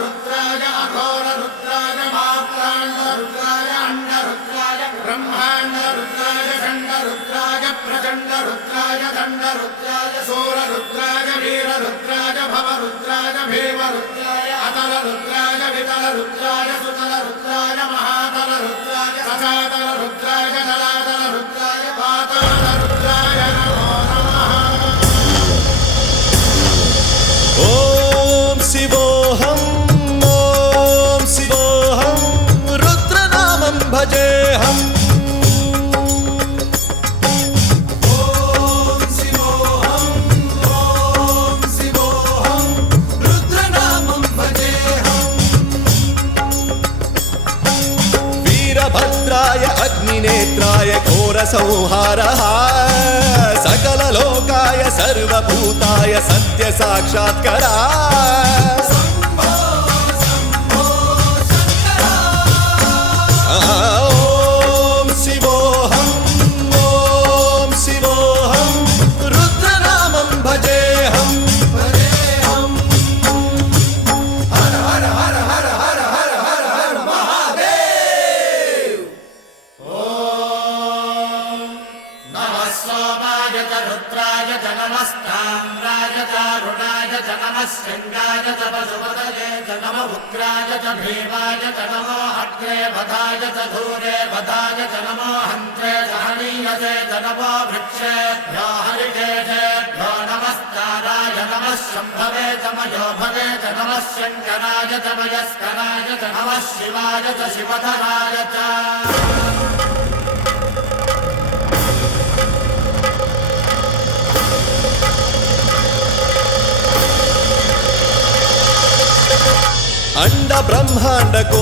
रुद्राय अघोर रुद्राय मात्राण्ड रुद्राय अंड रुद्राय ब्रह्मांड रुद्राय खंड रुद्राय प्रचंड रुद्राय दंड रुद्राय सूर रुद्राय वीर रुद्राय भव रुद्राय भीम रुद्राय अतल रुद्राय वितल रुद्राय सुतल रुद्राय महातल रुद्राय सचातल रुद्राय जलातल रुद्राय पाताल रुद्राय नमो नमः। ओम शिवोऽहं रुद्रनामं भजेऽहम्। वीरभद्राय अग्निनेत्राय घोरसंहारः सकललोकाय सर्वभूताय सत्यसाक्षात्करा। ॐ शिवोऽहं रुद्रनामं भजेऽहम्। हर हर हर हर हर हर हर हर महादेव। नमः सोमाय च रुद्राय च नमस्ताम्राय च अरुणाय च नमः शृङ्गाय च पशुपतये च नमः उग्राय च भीमाय च नमो अग्रे वधाय च धूरे वधाय च नमो हन्त्रे च हनीयसे च नमो वृक्षेभ्यो हरिकेशेभ्यो नमस्काराय नमः शम्भवे च मयोभवे च नमः शङ्कराय च मयस्कराय च नमः शिवाय च शिवधराय च। अंड ब्रह्मांड को